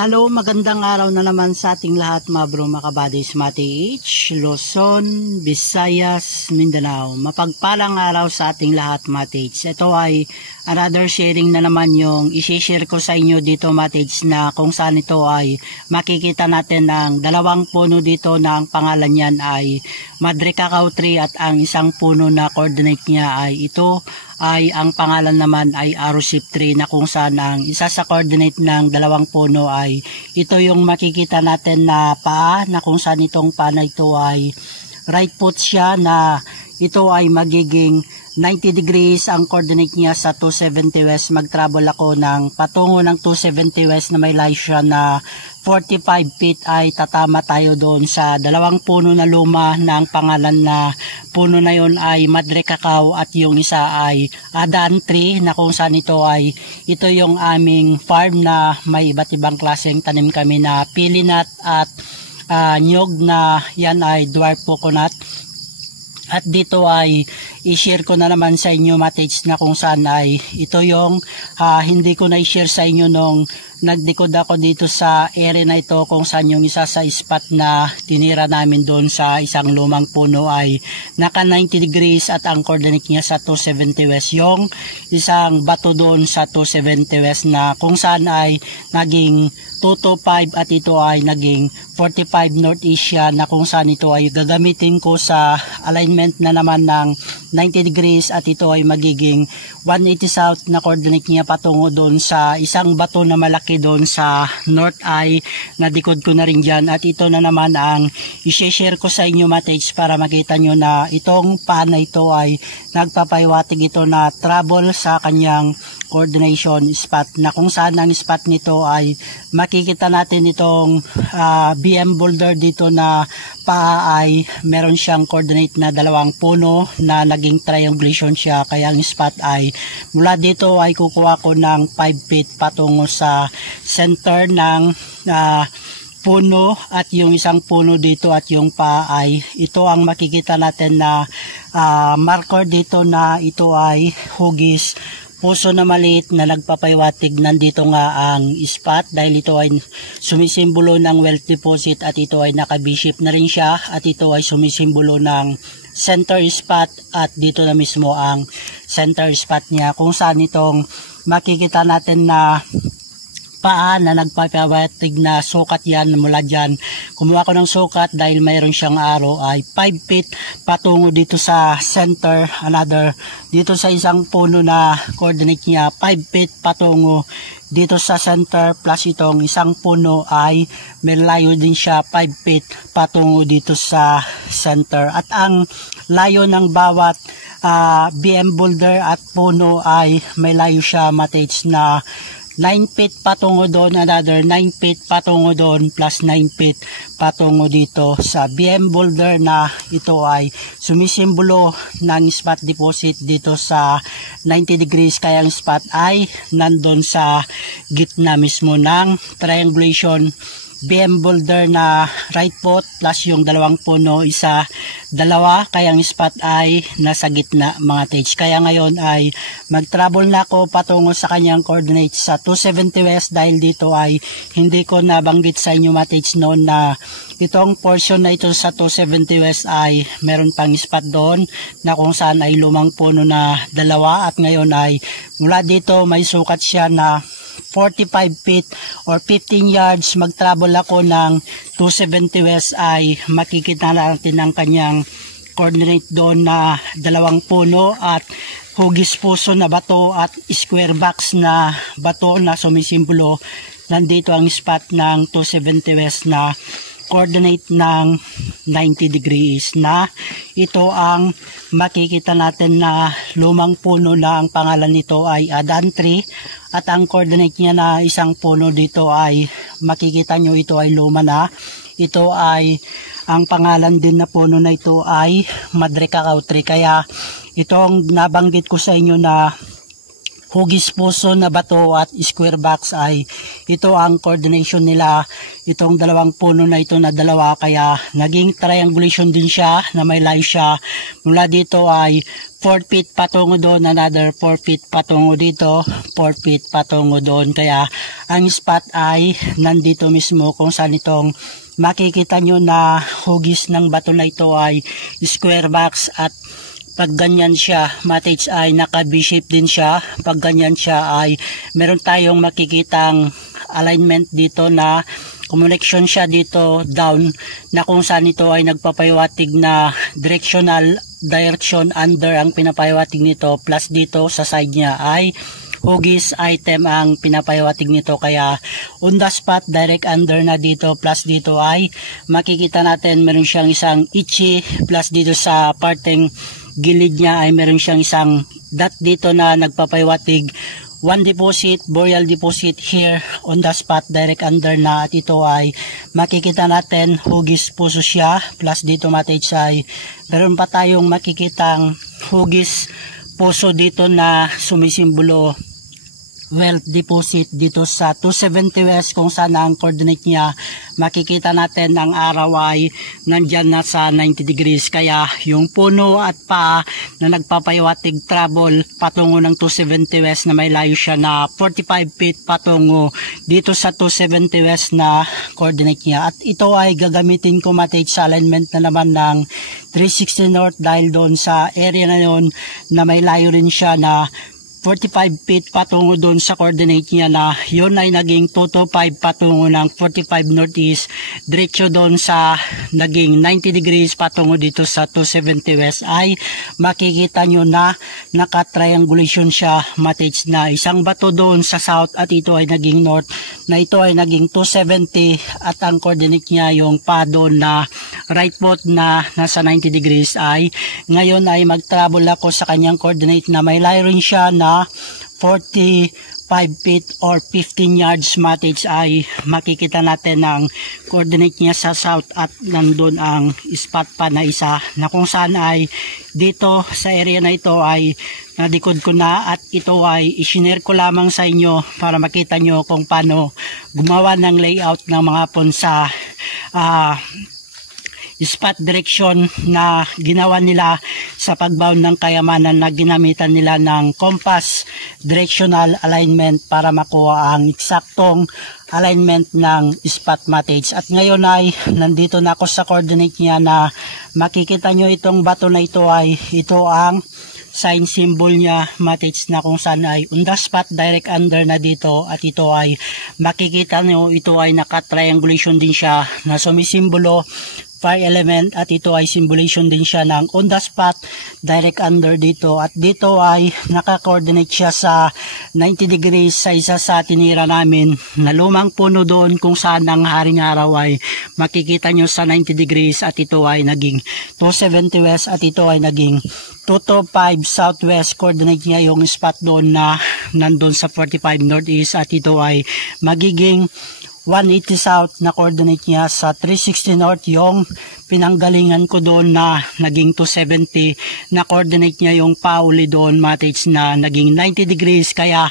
Hello, magandang araw na naman sa ating lahat mga bro, mga kabadis, Mati H, Luzon, Visayas, Mindanao. Mapagpalang araw sa ating lahat, Mati H. Ito ay another sharing na naman yung isi-share ko sa inyo dito, Mati H, na kung saan ito ay makikita natin ng dalawang puno dito na ang pangalan niyan ay Madre Cacao Tree at ang isang puno na coordinate niya ay ito ay ang pangalan naman ay Arrowsip Tree, na kung saan ang isa sa coordinate ng dalawang puno ay ito yung makikita natin na paa, na kung saan itong paa na ito ay right foot siya, na ito ay magiging 90 degrees ang coordinate niya sa 270 west. Mag-travel ako ng patungo ng 270 west na may layo siya na 45 feet ay tatama tayo doon sa dalawang puno na luma na ang pangalan na puno na yon ay Madre Cacao at yung isa ay Adan Tree, na kung saan ito yung aming farm na may iba't ibang klaseng tanim kami na pili nut at nyog, na yan ay dwarf coconut. At dito ay i-share ko na naman sa inyo, Matage, na kung saan ay ito yung hindi ko na i-share sa inyo nung nagdikod ako dito sa area na ito, kung saan yung isa sa spot na tinira namin doon sa isang lumang puno ay naka 90 degrees at ang coordinate niya sa 270 west. Yung isang bato doon sa 270 west na kung saan ay naging 225 at ito ay naging 45 northeast siya, na kung saan ito ay gagamitin ko sa alignment na naman ng 90 degrees at ito ay magiging 180 south na coordinate niya patungo doon sa isang bato na malaki doon sa north ay nadikod ko na rin dyan. At ito na naman ang i-share ko sa inyo, Matage, para makita nyo na itong paa na ito ay nagpapaiwatig ito na trouble sa kanyang coordination spot, na kung saan ang spot nito ay makikita natin itong BM boulder dito na paa ay meron siyang coordinate na dalawang puno na naging triangulation siya, kaya ang spot ay mula dito ay kukuha ko ng 5 feet patungo sa center ng puno at yung isang puno dito at yung paa ay ito ang makikita natin na marker dito, na ito ay hugis puso na maliit na nagpapaiwatig. Nandito nga ang spot dahil ito ay sumisimbolo ng wealth deposit at ito ay naka-B-shape na rin siya at ito ay sumisimbolo ng center spot at dito na mismo ang center spot niya, kung saan itong makikita natin na paa na nagpapawatig na sukat yan. Mula dyan kumuha ko ng sukat dahil mayroon siyang arrow ay 5 feet patungo dito sa center, another dito sa isang puno na coordinate niya 5 feet patungo dito sa center, plus itong isang puno ay may layo din siya 5 feet patungo dito sa center. At ang layo ng bawat BM boulder at puno ay may layo siya, Matage, na 9 feet patungo doon, another 9 feet patungo doon, plus 9 feet patungo dito sa BM boulder, na ito ay sumisimbolo ng spot deposit dito sa 90 degrees, kaya ang spot ay nandun sa gitna mismo ng triangulation BM boulder na right foot plus yung dalawang puno, isa, dalawa, kaya ang spot ay nasa gitna, mga Tage. Kaya ngayon ay mag-travel na ako patungo sa kanyang coordinates sa 270 west dahil dito ay hindi ko nabanggit sa inyo, mga Tage, noon na itong portion na ito sa 270 west ay meron pang spot doon na kung saan ay lumang puno na dalawa, at ngayon ay mula dito may sukat siya na 45 feet or 15 yards. Mag-travel ako ng 270 west ay makikita natin ang kanyang coordinate doon na dalawang puno at hugis puso na bato at square box na bato na sumisimbolo. Nandito ang spot ng 270 west na coordinate ng 90 degrees, na ito ang makikita natin na lumang puno na ang pangalan nito ay Adan Tree at ang coordinate niya na isang puno dito ay makikita nyo ito ay luma na. Ito ay ang pangalan din na puno na ito ay Madre Cacao Tree, kaya itong nabanggit ko sa inyo na hugis puso na bato at square box ay ito ang coordination nila, itong dalawang puno na ito na dalawa, kaya naging triangulation din siya na may layo siya. Mula dito ay 4 feet patungo doon, another 4 feet patungo dito, 4 feet patungo doon. Kaya ang spot ay nandito mismo kung saan itong makikita nyo na hugis ng bato na ito ay square box, at pag ganyan siya, matage, ay naka V-shape din siya. Pag ganyan siya ay meron tayong makikitang alignment dito na connection siya dito down, na kung saan ito ay nagpapahiwatig na direction under ang pinapahiwatig nito, plus dito sa side niya ay hugis item ang pinapahiwatig nito. Kaya on the spot, direct under na dito, plus dito ay makikita natin meron siyang isang ichi, plus dito sa parteng gilid niya ay meron siyang isang dot dito na nagpapahiwatig 1 deposit, burial deposit here on the spot, direct under na. At ito ay makikita natin hugis puso siya, plus dito matage ay meron pa tayong makikitang hugis puso dito na sumisimbolo wealth deposit dito sa 270 west, kung saan ang coordinate niya makikita natin ang araw ay nandyan na sa 90 degrees. Kaya yung puno at paa na nagpapahiwatig travel patungo ng 270 west na may layo siya na 45 feet patungo dito sa 270 west na coordinate niya. At ito ay gagamitin ko matage sa alignment na naman ng 360 north, dahil doon sa area na yon na may layo rin siya na 45 feet patungo doon sa coordinate niya, na yun ay naging 225 patungo ng 45 northeast, diretso doon sa naging 90 degrees patungo dito sa 270 west, ay makikita nyo na naka-triangulation siya matage, na isang bato doon sa south at ito ay naging north, na ito ay naging 270, at ang coordinate niya yung pa doon na right foot na nasa 90 degrees ay ngayon ay mag-travel ako sa kanyang coordinate na may layo rin siya na 45 feet or 15 yards matage, ay makikita natin ang coordinate niya sa south, at nandun ang spot pa na isa na kung saan ay dito sa area na ito ay nadikod ko na, at ito ay isinare ko lamang sa inyo para makita nyo kung paano gumawa ng layout ng mga punsa spot direction na ginawa nila sa pagbound ng kayamanan, na ginamitan nila ng compass directional alignment para makuha ang eksaktong alignment ng spot matage. At ngayon ay nandito na ako sa coordinate niya, na makikita nyo itong bato na ito ay ito ang sign symbol niya matage, na kung saan ay on the spot direct under na dito, at ito ay makikita nyo ito ay naka-triangulation din siya na sumisimbolo fire element, at ito ay symbolization din siya ng on the spot direct under dito. At dito ay naka-coordinate siya sa 90 degrees sa isa sa tinira namin na lumang puno doon, kung saan ang haring araw ay makikita nyo sa 90 degrees, at ito ay naging 270 west, at ito ay naging 225 southwest. Coordinate niya yung spot doon na nandun sa 45 northeast, at ito ay magiging 180 south na coordinate niya sa 360 north, yung pinanggalingan ko doon na naging 270 na coordinate niya yung pauli doon matage na naging 90 degrees. Kaya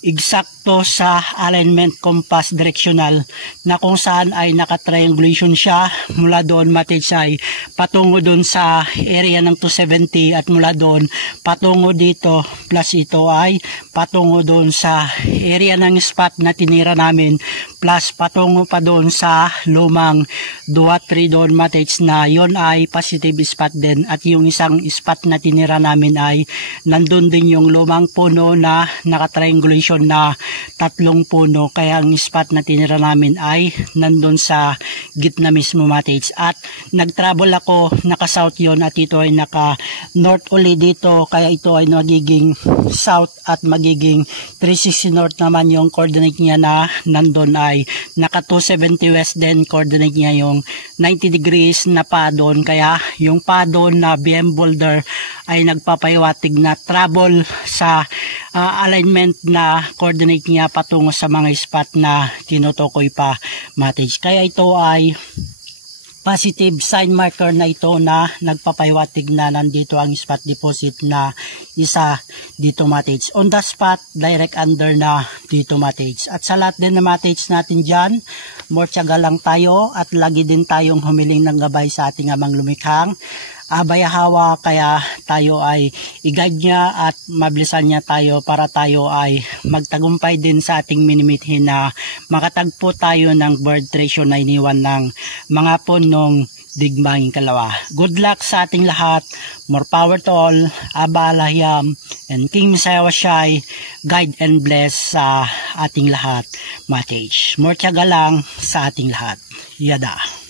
eksakto sa alignment compass directional, na kung saan ay naka-triangulation siya mula doon matage ay patungo doon sa area ng 270, at mula doon patungo dito, plus ito ay patungo doon sa area ng spot na tinira namin, plus patungo pa doon sa lumang 2-3 doon matage, na yon ay positive spot din. At yung isang spot na tinira namin ay nandun din yung lumang puno na naka-triangulation na 3 puno, kaya ang spot na tinira namin ay nandun sa gitna mismo matage. At nag-travel ako, naka-south yon, at ito ay naka-north uli dito, kaya ito ay magiging south, at magiging 360 north naman yung coordinate niya, na nandun ay naka 270 west din coordinate niya yung 90 degrees na pa doon. Kaya yung pa doon na BM boulder ay nagpapahiwatig na travel sa alignment na coordinate niya patungo sa mga spot na tinutukoy pa matage. Kaya ito ay positive sign marker na ito na nagpapahiwatig na nandito ang spot deposit na isa dito matage. On the spot direct under na dito matage. At sa lahat din na matage natin dyan, more tiyaga lang tayo at lagi din tayong humiling ng gabay sa ating amang lumikhang abayahawa, kaya tayo ay i-guide niya at mabilisan niya tayo para tayo ay magtagumpay din sa ating minimithin na makatagpo tayo ng bird treasure na iniwan ng mga punong digmanging kalawa. Good luck sa ating lahat. More power to all. Aba Alahyam and King Messiah Washai, guide and bless sa ating lahat. Matage. More tiyaga lang sa ating lahat. Yada.